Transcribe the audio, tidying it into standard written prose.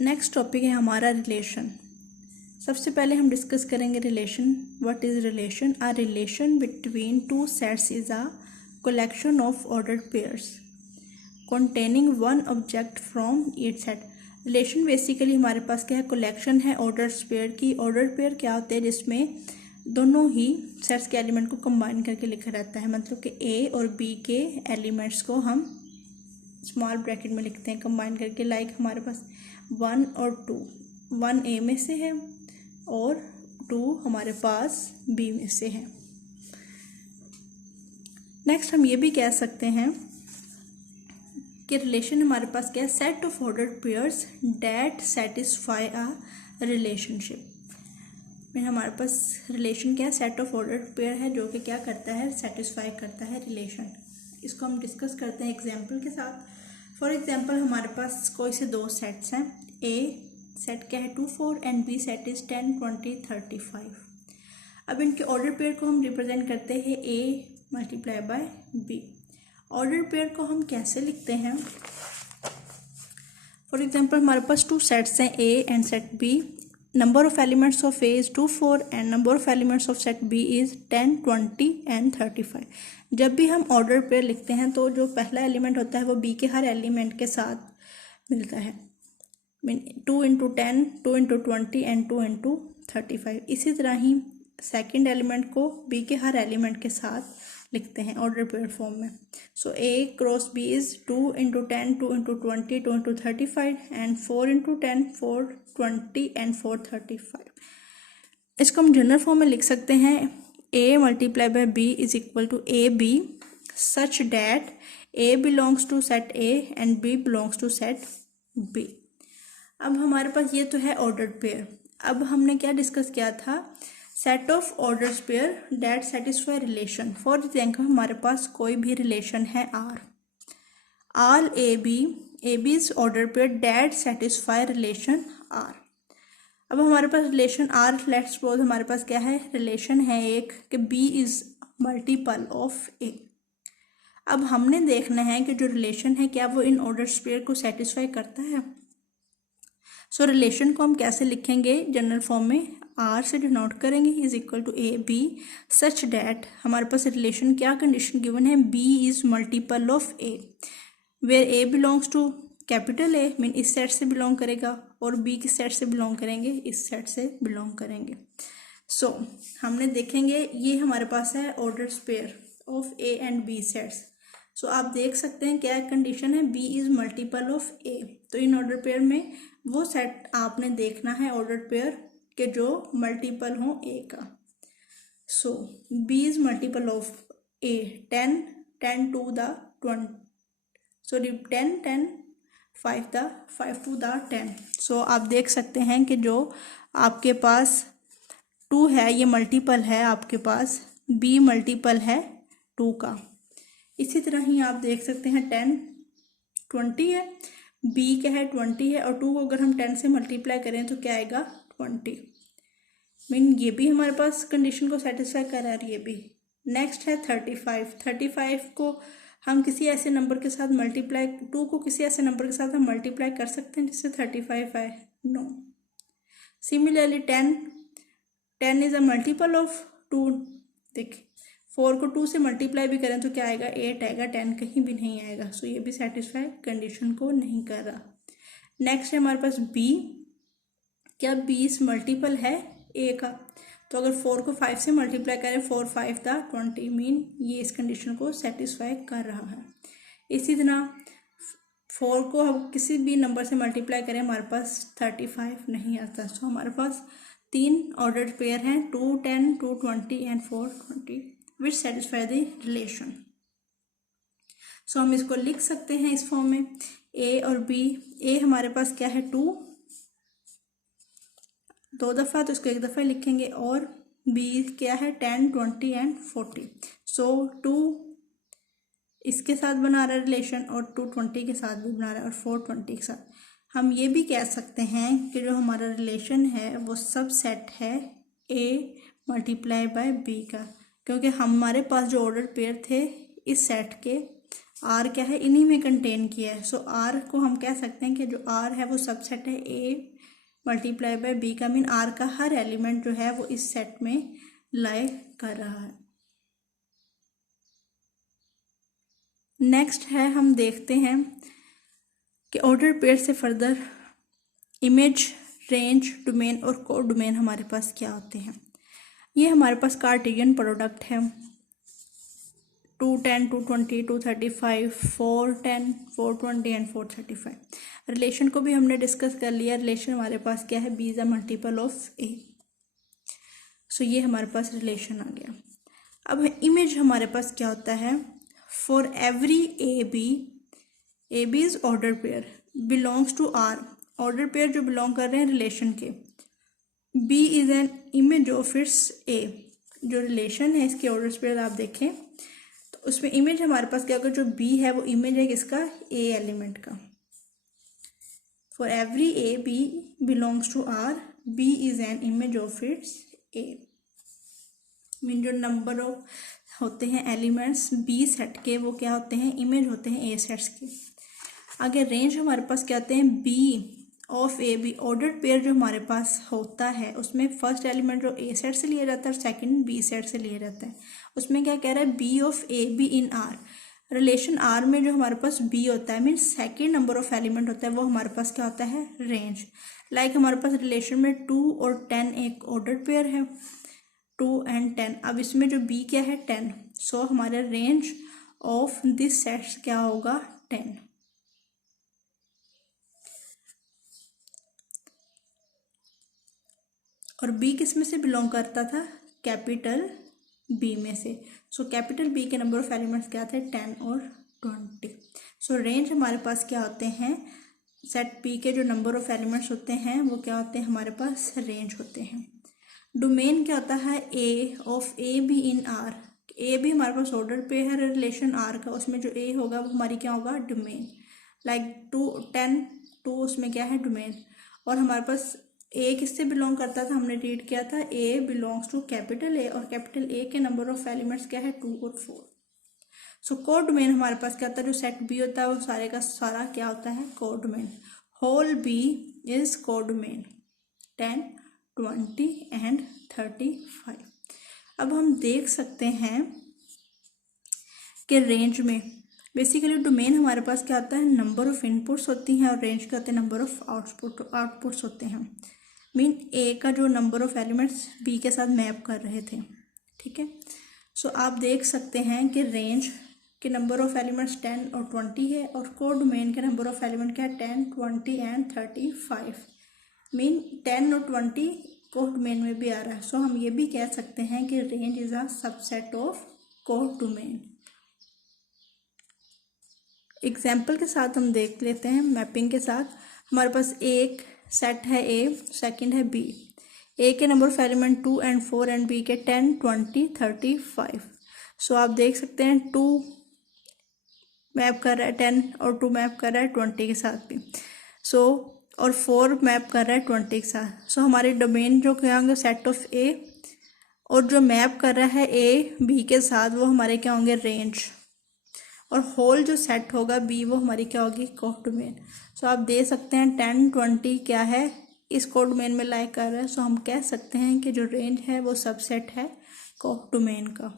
Next topic है हमारा relation. सबसे पहले हम डिस्कस करेंगे relation. What is relation? A relation between two sets is a collection of ordered pairs containing one object from each set। Relation basically हमारे पास क्या है? कलेक्शन है ऑर्डर्ड पेयर की। ऑर्डर्ड पेयर क्या होते हैं? जिसमें दोनों ही सेट्स के एलिमेंट को कंबाइन करके लिखा रहता है, मतलब कि ए और बी के एलिमेंट्स को हम स्मॉल ब्रैकेट में लिखते हैं कंबाइन करके। लाइक हमारे पास 1 और 2, 1 ए में से है और 2 हमारे पास बी में से है। नेक्स्ट हम ये भी कह सकते हैं कि रिलेशन हमारे पास क्या है? Set of ordered pairs that satisfy a relationship. में हमारे पास रिलेशन क्या है? सेट ऑफ ऑर्डर्ड पेयर है जो कि क्या करता है? सेटिस्फाई करता है रिलेशन। इसको हम डिस्कस करते हैं एग्जाम्पल के साथ। फॉर एग्जाम्पल हमारे पास कोई से दो सेट्स हैं। ए सेट क्या है? 2 4 एंड बी सेट इज 10 20 35। अब इनके ऑर्डर पेयर को हम रिप्रेजेंट करते हैं A multiply by B. Order pair को हम कैसे लिखते हैं? फॉर एग्जांपल हमारे पास 2 सेट्स हैं, A and set B. Number of elements of A is 2 4 and number of elements of set B is 10 20 and 35। जब भी हम ऑर्डर पेयर लिखते हैं तो जो पहला एलिमेंट होता है वो बी के हर एलिमेंट के साथ मिलता है। 2 × 10, 2 × 20 एंड 2 × 35। इसी तरह ही सेकेंड एलिमेंट को बी के हर एलिमेंट के साथ लिखते हैं ऑर्डर पेयर फॉर्म में। So A cross B is 2 × 10, 2 × 20, 2 × 35 and 4 × 10, 4 20 and 4 35। इसको हम जनरल फॉर्म में लिख सकते हैं A multiply by B is equal to A B such that A belongs to set A and B belongs to set B. अब हमारे पास ये तो है ऑर्डर्ड पेयर। अब हमने क्या डिस्कस किया था? Set of ordered pair that satisfy relation. For example हमारे पास कोई भी रिलेशन है R. All a b is ordered pair that satisfy relation R. अब हमारे पास रिलेशन आर, लेट्स सपोज हमारे पास क्या है? रिलेशन है एक कि b is multiple of a. अब हमने देखना है कि जो रिलेशन है क्या वो इन ऑर्डर्ड पेयर को सेटिस्फाई करता है। सो रिलेशन को हम कैसे लिखेंगे? जनरल फॉर्म में आर से डिनोट करेंगे is equal to A B such that हमारे पास रिलेशन क्या कंडीशन गिवन है? B is multiple of a, where a belongs to capital A mean इस सेट से बिलोंग करेगा और बी किस सेट से बिलोंग करेंगे? इस सेट से बिलोंग करेंगे। सो हमने देखेंगे ये हमारे पास है ordered pair of A and B sets. So आप देख सकते हैं क्या कंडीशन है? B is multiple of A. तो इन ऑर्डर पेयर में वो सेट आपने देखना है ऑर्डर पेयर के जो मल्टीपल हो ए का। So B is multiple of A 10 10 to the 20, sorry 10 10 5 the 5 to the 10। सो आप देख सकते हैं कि जो आपके पास 2 है ये मल्टीपल है आपके पास, बी मल्टीपल है 2 का। इसी तरह ही आप देख सकते हैं 10 20 है, बी क्या है 20 है और 2 को अगर हम 10 से मल्टीप्लाई करें तो क्या आएगा? 20। मीन ये भी हमारे पास कंडीशन को सेटिस्फाई कर रहा है ये भी। नेक्स्ट है 35। 35 को हम किसी ऐसे नंबर के साथ मल्टीप्लाई, 2 को किसी ऐसे नंबर के साथ हम मल्टीप्लाई कर सकते हैं जिससे 35 आए? No. Similarly 10 is a multiple of 2। देखिए 4 को 2 से मल्टीप्लाई भी करें तो क्या आएगा? 8 आएगा, 10 कहीं भी नहीं आएगा। सो ये भी सेटिस्फाई कंडीशन को नहीं कर रहा। नेक्स्ट है हमारे पास बी। क्या 20 मल्टीपल है ए का? तो अगर 4 को 5 से मल्टीप्लाई करें 4 5 द 20 मीन ये इस कंडीशन को सेटिस्फाई कर रहा है। इसी तरह 4 को हम किसी भी नंबर से मल्टीप्लाई करें हमारे पास 35 नहीं आता। सो हमारे पास 3 ऑर्डर्ड पेयर हैं 2 10 2 20 and 4 20 which satisfy the relation. So हम इसको लिख सकते हैं इस फॉर्म में ए और बी। ए हमारे पास क्या है 2 2 दफ़ा तो इसको 1 दफ़ा लिखेंगे और बी क्या है 10 20 एंड 40। सो 2 इसके साथ बना रहा है रिलेशन और 2 20 के साथ भी बना रहा है और 4 20 के साथ। हम ये भी कह सकते हैं कि जो हमारा रिलेशन है वो सब सेट है ए मल्टीप्लाई बाय बी का, क्योंकि हमारे पास जो ऑर्डर पेयर थे इस सेट के आर क्या है, इन्हीं में कंटेन किया है। सो आर को हम कह सकते हैं कि जो आर है वो सबसेट है ए मल्टीप्लाई बाय बी का, मीन आर का हर एलिमेंट जो है वो इस सेट में लाई कर रहा है। नेक्स्ट है, हम देखते हैं कि ऑर्डर पेयर से फर्दर इमेज, रेंज, डोमेन और कोड डोमेन हमारे पास क्या होते हैं। ये हमारे पास कार्टेशियन प्रोडक्ट है, 210, 220, 235, 410, 420 एंड 435। रिलेशन को भी हमने डिस्कस कर लिया। रिलेशन हमारे पास क्या है, B is a multiple of A. So ये हमारे पास रिलेशन आ गया। अब इमेज हमारे पास क्या होता है, for every a b is order pair belongs to R, order pair जो बिलोंग कर रहे हैं रिलेशन के। B is an image of its a, जो रिलेशन है इसके ऑर्डर पेयर आप देखें तो उसमें इमेज हमारे पास क्या होगा, जो बी है वो इमेज है किसका, ए एलिमेंट का। For every a b belongs to R, b is an image of its a. Mean जो नंबर ऑफ होते हैं एलिमेंट्स बी सेट के वो क्या होते हैं, इमेज होते हैं ए सेट्स के। आगे रेंज हमारे पास क्या होते हैं, b of A b, order pair जो हमारे पास होता है उसमें फर्स्ट एलिमेंट जो ए सेट से लिया जाता है और सेकंड बी सेट से लिया जाता है। उसमें क्या कह रहा है, b of A B in R, relation R में जो हमारे पास बी होता है mean second number of element होता है वो हमारे पास क्या होता है, रेंज। लाइक हमारे पास रिलेशन में 2 और 10 एक ऑर्डर पेयर है, 2 एंड 10। अब इसमें जो बी क्या है 10, सो हमारा रेंज ऑफ दिस सेट्स क्या होगा, 10। और बी किस में से बिलोंग करता था, कैपिटल बी में से। सो कैपिटल बी के नंबर ऑफ एलिमेंट्स क्या थे, 10 और 20। सो रेंज हमारे पास क्या होते हैं, सेट पी के जो नंबर ऑफ एलिमेंट्स होते हैं वो क्या होते हैं, हमारे पास रेंज होते हैं। डोमेन क्या होता है, A of A B in R, A भी हमारे पास ऑर्डर पे है रिलेशन आर का, उसमें जो ए होगा वो हमारी क्या होगा, डोमेन। लाइक 2 10 2 उसमें क्या है, डोमेन। और हमारे पास ए किससे बिलोंग करता था, हमने रीड किया था, ए बिलोंग्स टू कैपिटल ए, और कैपिटल ए के नंबर ऑफ एलिमेंट्स क्या है, 2 और 4। सो कोड डोमेन हमारे पास क्या होता है, जो सेट बी होता है वो सारे का सारा क्या होता है, code domain. Whole B is code domain 10, 20 and 35। अब हम देख सकते हैं कि रेंज में बेसिकली डोमेन हमारे पास क्या होता है, नंबर ऑफ इनपुट्स होती हैं, और रेंज क्या होते हैं, नंबर ऑफ आउटपुट्स होते हैं। मीन ए का जो नंबर ऑफ एलिमेंट्स बी के साथ मैप कर रहे थे, ठीक है। सो आप देख सकते हैं कि रेंज के नंबर ऑफ एलिमेंट्स 10 और 20 है, और कोड डोमेन के नंबर ऑफ एलिमेंट क्या है, 10, 20 एंड 35। मीन 10 और 20 कोड डोमेन में भी आ रहा है। सो हम ये भी कह सकते हैं कि range is a subset of code domain. Example के साथ हम देख लेते हैं, मैपिंग के साथ। हमारे पास एक सेट है ए, सेकंड है बी। ए के number of element 2 and 4 and b के 10, 20, 35। सो आप देख सकते हैं 2 मैप कर रहा है 10 और 2 मैप कर रहा है 20 के साथ भी। सो और 4 मैप कर रहा है 20 के साथ। सो हमारे डोमेन जो क्या होंगे, सेट ऑफ ए, और जो मैप कर रहा है ए बी के साथ वो हमारे क्या होंगे, रेंज। और होल जो सेट होगा बी वो हमारी क्या होगी, कोड डोमेन। सो आप दे सकते हैं 10, 20 क्या है, इस कोड डोमेन में लाई कर रहा है। सो हम कह सकते हैं कि जो रेंज है वो सबसेट है कोड डोमेन का।